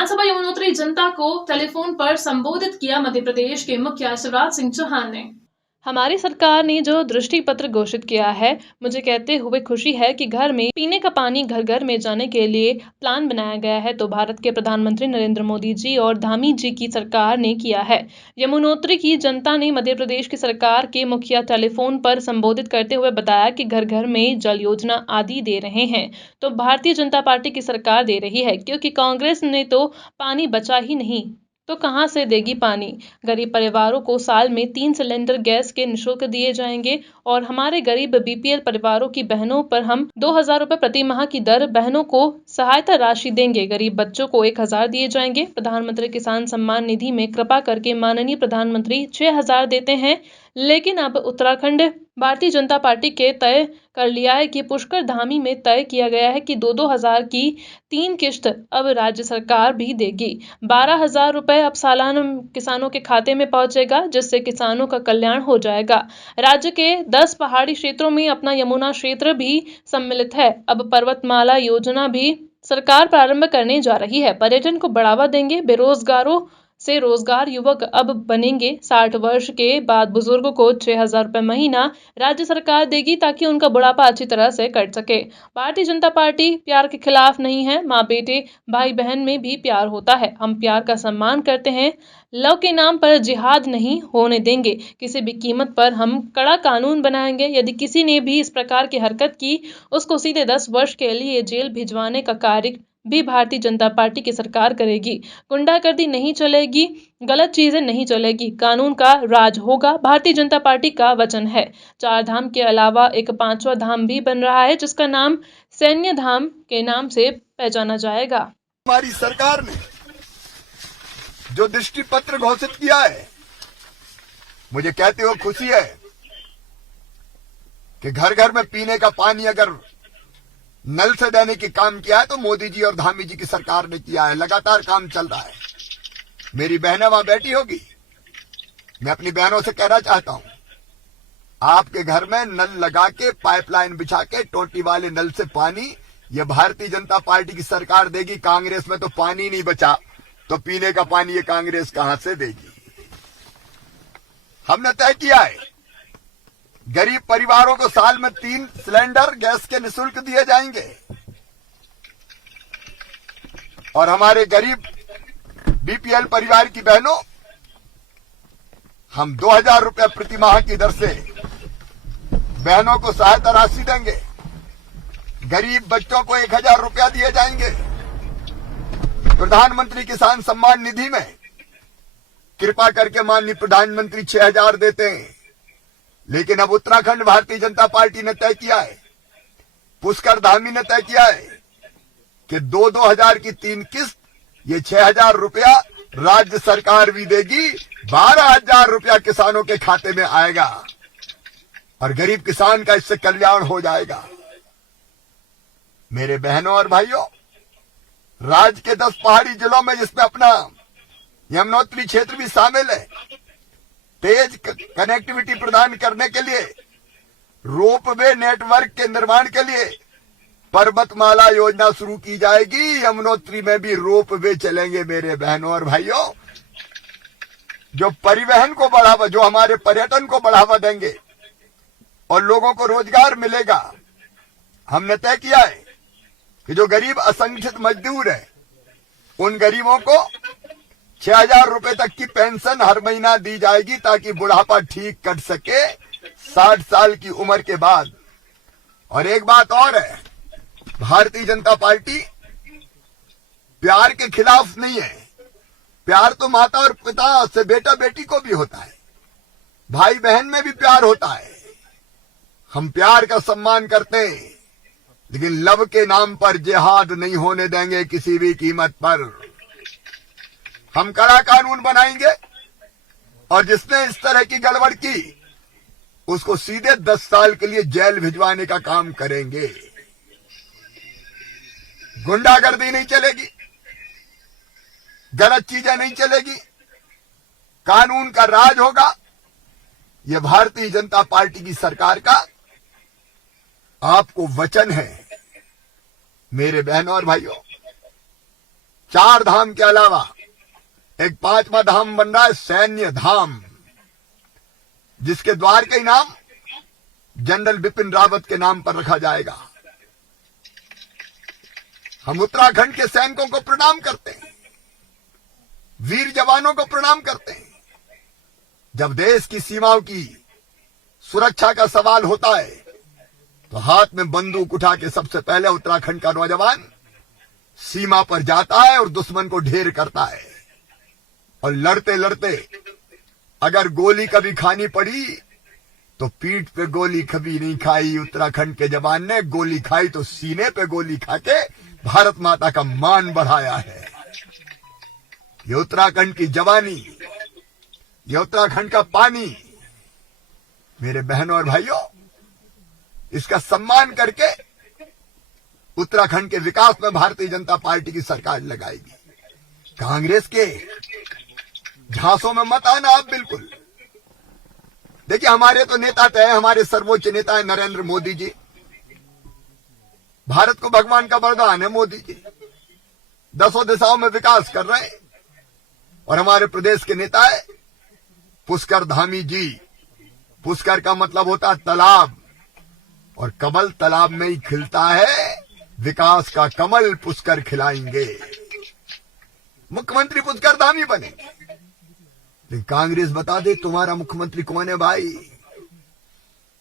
विधानसभा यमुनोत्री जनता को टेलीफोन पर संबोधित किया मध्य प्रदेश के मुखिया शिवराज सिंह चौहान ने। हमारी सरकार ने जो दृष्टि पत्र घोषित किया है, मुझे कहते हुए खुशी है कि घर में पीने का पानी घर घर में जाने के लिए प्लान बनाया गया है तो भारत के प्रधानमंत्री नरेंद्र मोदी जी और धामी जी की सरकार ने किया है। यमुनोत्री की जनता ने मध्य प्रदेश की सरकार के मुखिया टेलीफोन पर संबोधित करते हुए बताया कि घर घर में जल योजना आदि दे रहे हैं तो भारतीय जनता पार्टी की सरकार दे रही है, क्योंकि कांग्रेस ने तो पानी बचा ही नहीं तो कहां से देगी पानी। गरीब परिवारों को साल में 3 सिलेंडर गैस के निःशुल्क दिए जाएंगे और हमारे गरीब बीपीएल परिवारों की बहनों पर हम 2000 रुपए प्रति माह की दर बहनों को सहायता राशि देंगे। गरीब बच्चों को 1000 दिए जाएंगे। प्रधानमंत्री किसान सम्मान निधि में कृपा करके माननीय प्रधानमंत्री 6000 देते हैं, लेकिन अब उत्तराखंड भारतीय जनता पार्टी के तय कर लिया है कि पुष्कर धामी में तय किया गया है कि 2-2 हजार की 3 किश्त अब राज्य सरकार भी देगी। 12,000 रुपए अब सालाना किसानों के खाते में पहुंचेगा, जिससे किसानों का कल्याण हो जाएगा। राज्य के 10 पहाड़ी क्षेत्रों में अपना यमुना क्षेत्र भी सम्मिलित है। अब पर्वतमाला योजना भी सरकार प्रारंभ करने जा रही है। पर्यटन को बढ़ावा देंगे। बेरोजगारों से रोजगार, युवक अब बनेंगे 60 वर्ष के बाद बुजुर्गों को 6,000 रुपए महीना राज्य सरकार देगी ताकि उनका बुढ़ापा अच्छी तरह से कट सके। भारतीय जनता पार्टी प्यार के खिलाफ नहीं है। माँ बेटे भाई बहन में भी प्यार होता है। हम प्यार का सम्मान करते हैं। लव के नाम पर जिहाद नहीं होने देंगे। किसी भी कीमत पर हम कड़ा कानून बनाएंगे। यदि किसी ने भी इस प्रकार की हरकत की, उसको सीधे 10 वर्ष के लिए जेल भिजवाने का कार्य भी भारतीय जनता पार्टी की सरकार करेगी। गुंडागर्दी नहीं चलेगी, गलत चीजें नहीं चलेगी, कानून का राज होगा। भारतीय जनता पार्टी का वचन है। 4 धाम के अलावा एक 5वां धाम भी बन रहा है, जिसका नाम सैन्य धाम के नाम से पहचाना जाएगा। हमारी सरकार ने जो दृष्टि पत्र घोषित किया है, मुझे कहते हुए खुशी है कि घर घर में पीने का पानी अगर नल से देने की काम किया है तो मोदी जी और धामी जी की सरकार ने किया है। लगातार काम चल रहा है। मेरी बहनें वहां बैठी होगी, मैं अपनी बहनों से कहना चाहता हूं, आपके घर में नल लगा के पाइपलाइन बिछा के टोटी वाले नल से पानी ये भारतीय जनता पार्टी की सरकार देगी। कांग्रेस में तो पानी नहीं बचा तो पीने का पानी ये कांग्रेस कहां से देगी। हमने तय किया है गरीब परिवारों को साल में 3 सिलेंडर गैस के निःशुल्क दिए जाएंगे और हमारे गरीब बीपीएल परिवार की बहनों हम 2000 रुपए प्रति माह की दर से बहनों को सहायता राशि देंगे। गरीब बच्चों को 1000 रुपया दिए जाएंगे। प्रधानमंत्री किसान सम्मान निधि में कृपा करके माननीय प्रधानमंत्री 6000 देते हैं, लेकिन अब उत्तराखंड भारतीय जनता पार्टी ने तय किया है, पुष्कर धामी ने तय किया है कि 2-2 हजार की 3 किस्त ये 6000 रुपया राज्य सरकार भी देगी। 12,000 रुपया किसानों के खाते में आएगा और गरीब किसान का इससे कल्याण हो जाएगा। मेरे बहनों और भाइयों, राज्य के 10 पहाड़ी जिलों में जिसमें अपना यमुनोत्री क्षेत्र भी शामिल है, तेज कनेक्टिविटी प्रदान करने के लिए रोपवे नेटवर्क के निर्माण के लिए पर्वतमाला योजना शुरू की जाएगी। यमुनोत्री में भी रोपवे चलेंगे। मेरे बहनों और भाइयों, जो परिवहन को बढ़ावा, जो हमारे पर्यटन को बढ़ावा देंगे और लोगों को रोजगार मिलेगा। हमने तय किया है कि जो गरीब असंगठित मजदूर है उन गरीबों को 6000 रुपए तक की पेंशन हर महीना दी जाएगी ताकि बुढ़ापा ठीक कट सके 60 साल की उम्र के बाद। और एक बात और है, भारतीय जनता पार्टी प्यार के खिलाफ नहीं है। प्यार तो माता और पिता से बेटा बेटी को भी होता है, भाई बहन में भी प्यार होता है। हम प्यार का सम्मान करते हैं, लेकिन लव के नाम पर जिहाद नहीं होने देंगे किसी भी कीमत पर। हम कड़ा कानून बनाएंगे और जिसने इस तरह की गड़बड़ की उसको सीधे 10 साल के लिए जेल भिजवाने का काम करेंगे। गुंडागर्दी नहीं चलेगी, गलत चीजें नहीं चलेगी, कानून का राज होगा। यह भारतीय जनता पार्टी की सरकार का आपको वचन है। मेरे बहनों और भाइयों, 4 धाम के अलावा एक 5वां धाम बन रहा है सैन्य धाम, जिसके द्वार का नाम जनरल बिपिन रावत के नाम पर रखा जाएगा। हम उत्तराखंड के सैनिकों को प्रणाम करते हैं, वीर जवानों को प्रणाम करते हैं। जब देश की सीमाओं की सुरक्षा का सवाल होता है तो हाथ में बंदूक उठा के सबसे पहले उत्तराखंड का नौजवान सीमा पर जाता है और दुश्मन को ढेर करता है। और लड़ते लड़ते अगर गोली कभी खानी पड़ी तो पीठ पे गोली कभी नहीं खाई उत्तराखंड के जवान ने, गोली खाई तो सीने पे गोली खा के भारत माता का मान बढ़ाया है। ये उत्तराखंड की जवानी, ये उत्तराखंड का पानी, मेरे बहनों और भाइयों, इसका सम्मान करके उत्तराखंड के विकास में भारतीय जनता पार्टी की सरकार लगाएगी। कांग्रेस के झांसों में मत आना आप बिल्कुल। देखिए, हमारे तो नेता तय, हमारे सर्वोच्च नेता है नरेंद्र मोदी जी। भारत को भगवान का वरदान है मोदी जी, 10 दिशाओं में विकास कर रहे हैं। और हमारे प्रदेश के नेता है पुष्कर धामी जी। पुष्कर का मतलब होता है तालाब, और कमल तालाब में ही खिलता है। विकास का कमल पुष्कर खिलाएंगे, मुख्यमंत्री पुष्कर धामी बनेंगे। लेकिन कांग्रेस बता दे तुम्हारा मुख्यमंत्री कौन है भाई।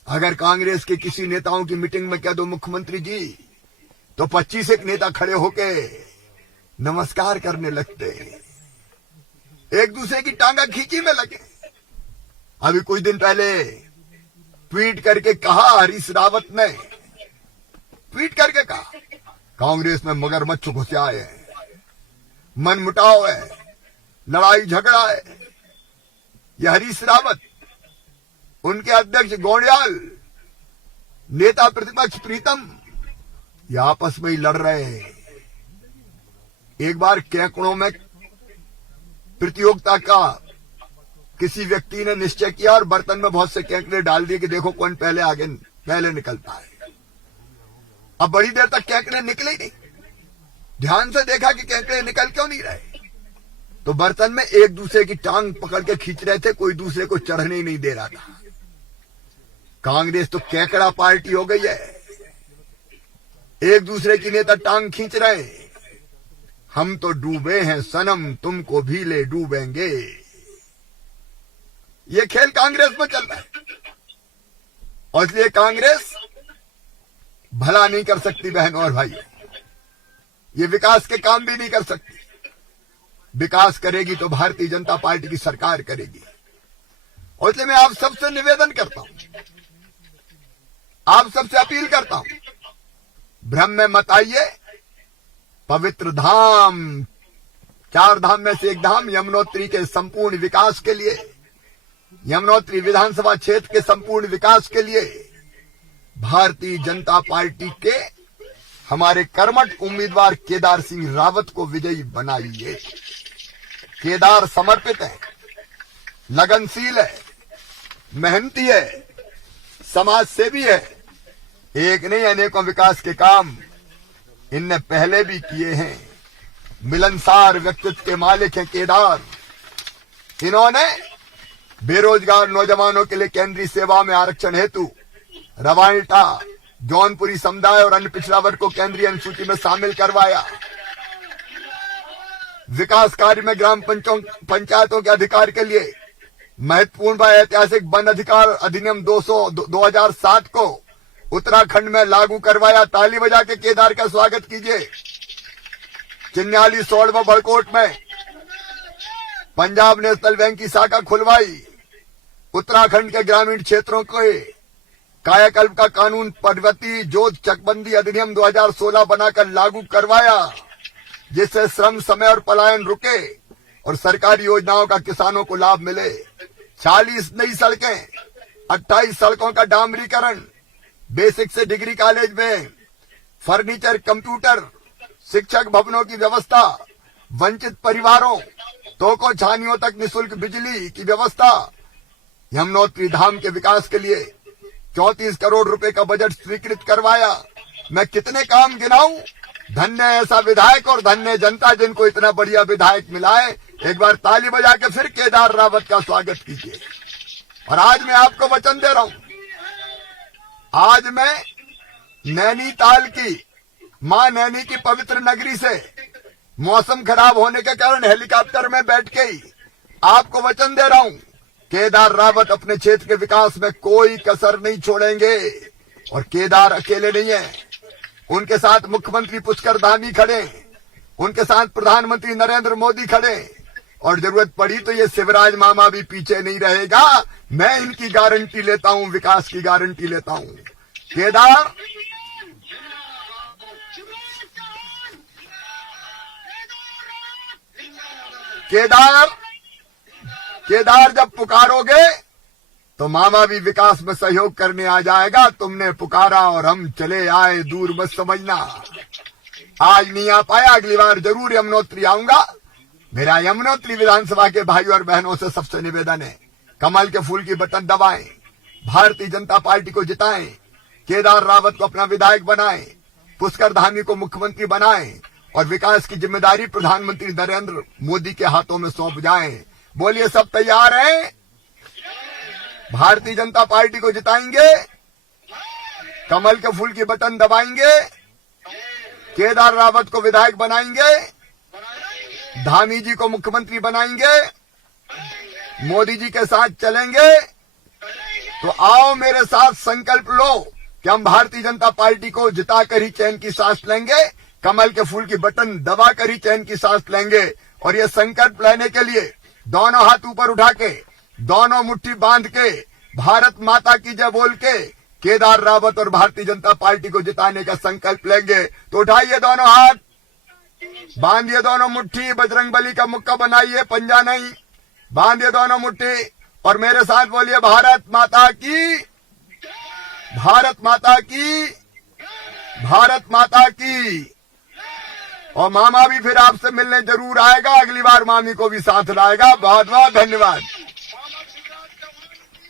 अगर कांग्रेस के किसी नेताओं की मीटिंग में कह दो मुख्यमंत्री जी, तो 25 एक नेता खड़े होके नमस्कार करने लगते, एक दूसरे की टांगा खींची में लगे। अभी कुछ दिन पहले ट्वीट करके कहा, हरीश रावत ने ट्वीट करके कहा, कांग्रेस में मगरमच्छ घुसे आए हैं, मनमुटाव है, लड़ाई झगड़ा है। यह हरीश रावत, उनके अध्यक्ष गोंडियाल, नेता प्रतिपक्ष प्रीतम, ये आपस में ही लड़ रहे हैं। एक बार केकड़ों में प्रतियोगिता का किसी व्यक्ति ने निश्चय किया और बर्तन में बहुत से केकड़े डाल दिए कि देखो कौन पहले निकलता है। अब बड़ी देर तक केकड़े निकले ही नहीं। ध्यान से देखा कि केकड़े निकल क्यों नहीं रहे, तो बर्तन में एक दूसरे की टांग पकड़ के खींच रहे थे, कोई दूसरे को चढ़ने ही नहीं दे रहा था। कांग्रेस तो केकड़ा पार्टी हो गई है, एक दूसरे की नेता टांग खींच रहे हैं। हम तो डूबे हैं सनम, तुमको भी ले डूबेंगे। ये खेल कांग्रेस में चल रहा है, और इसलिए कांग्रेस भला नहीं कर सकती बहनों और भाइयों। ये विकास के काम भी नहीं कर सकती। विकास करेगी तो भारतीय जनता पार्टी की सरकार करेगी। और इसलिए मैं आप सबसे निवेदन करता हूं, आप सबसे अपील करता हूं, भ्रम में मत आइए। पवित्र धाम, 4 धाम में से एक धाम यमुनोत्री के संपूर्ण विकास के लिए, यमुनोत्री विधानसभा क्षेत्र के संपूर्ण विकास के लिए भारतीय जनता पार्टी के हमारे कर्मठ उम्मीदवार केदार सिंह रावत को विजयी बनाइए। केदार समर्पित है, लगनशील है, मेहनती है, समाज सेवी है। एक नहीं अनेकों विकास के काम इनने पहले भी किए हैं। मिलनसार व्यक्तित्व के मालिक हैं केदार। इन्होंने बेरोजगार नौजवानों के लिए केंद्रीय सेवा में आरक्षण हेतु रवांटा, जौनपुरी समुदाय और अन्य पिछड़ा वर्ग को केंद्रीय अनुसूची में शामिल करवाया। विकास कार्य में ग्राम पंचायतों के अधिकार के लिए महत्वपूर्ण व ऐतिहासिक वन अधिकार अधिनियम 2007 को उत्तराखंड में लागू करवाया। ताली बजा के केदार का स्वागत कीजिए। चिन्याली सोड़ व बड़कोट में पंजाब नेशनल बैंक की शाखा खुलवाई। उत्तराखंड के ग्रामीण क्षेत्रों के कायाकल्प का कानून पर्वतीय जोत चकबंदी अधिनियम 2016 बनाकर लागू करवाया, जिससे श्रम, समय और पलायन रुके और सरकारी योजनाओं का किसानों को लाभ मिले। 40 नई सड़कें, 28 सड़कों का डामरीकरण, बेसिक से डिग्री कॉलेज में फर्नीचर, कंप्यूटर, शिक्षक भवनों की व्यवस्था, वंचित परिवारों, तोको छानियों तक निःशुल्क बिजली की व्यवस्था। यमुनोत्री धाम के विकास के लिए 34 करोड़ रुपए का बजट स्वीकृत करवाया। मैं कितने काम गिनाऊं, धन्य ऐसा विधायक और धन्य जनता जिनको इतना बढ़िया विधायक मिला है। एक बार ताली बजा के फिर केदार रावत का स्वागत कीजिए। और आज मैं आपको वचन दे रहा हूं, आज मैं नैनीताल की मां नैनी की पवित्र नगरी से मौसम खराब होने के कारण हेलीकॉप्टर में बैठ के ही आपको वचन दे रहा हूं, केदार रावत अपने क्षेत्र के विकास में कोई कसर नहीं छोड़ेंगे। और केदार अकेले नहीं है, उनके साथ मुख्यमंत्री पुष्कर धामी खड़े, उनके साथ प्रधानमंत्री नरेंद्र मोदी खड़े, और जरूरत पड़ी तो ये शिवराज मामा भी पीछे नहीं रहेगा। मैं इनकी गारंटी लेता हूं, विकास की गारंटी लेता हूं। केदार जब पुकारोगे तो मामा भी विकास में सहयोग करने आ जाएगा। तुमने पुकारा और हम चले आए, दूर मत समझना। आज नहीं आ पाया, अगली बार जरूर यमुनोत्री आऊंगा। मेरा यमुनोत्री विधानसभा के भाइयों और बहनों से सबसे निवेदन है, कमल के फूल की बटन दबाएं, भारतीय जनता पार्टी को जिताएं, केदार रावत को अपना विधायक बनाएं, पुष्कर धामी को मुख्यमंत्री बनाएं और विकास की जिम्मेदारी प्रधानमंत्री नरेंद्र मोदी के हाथों में सौंप जाएं। बोलिए, सब तैयार हैं? भारतीय जनता पार्टी को जिताएंगे, कमल के फूल की बटन दबाएंगे, केदार रावत को विधायक बनाएंगे, धामी जी को मुख्यमंत्री बनाएंगे, मोदी जी के साथ चलेंगे। तो आओ मेरे साथ संकल्प लो कि हम भारतीय जनता पार्टी को जिताकर ही चैन की सांस लेंगे, कमल के फूल की बटन दबाकर ही चैन की सांस लेंगे। और ये संकल्प लेने के लिए दोनों हाथ ऊपर उठा के, दोनों मुट्ठी बांध के, भारत माता की जय बोल के केदार रावत और भारतीय जनता पार्टी को जिताने का संकल्प लेंगे। तो उठाइए दोनों हाथ, बांधिए दोनों मुट्ठी, बजरंगबली का मुक्का बनाइए, पंजा नहीं, बांधिए दोनों मुट्ठी और मेरे साथ बोलिए, भारत माता की, भारत माता की, भारत माता की। और मामा भी फिर आपसे मिलने जरूर आएगा, अगली बार मामी को भी साथ लाएगा। बहुत बहुत धन्यवाद।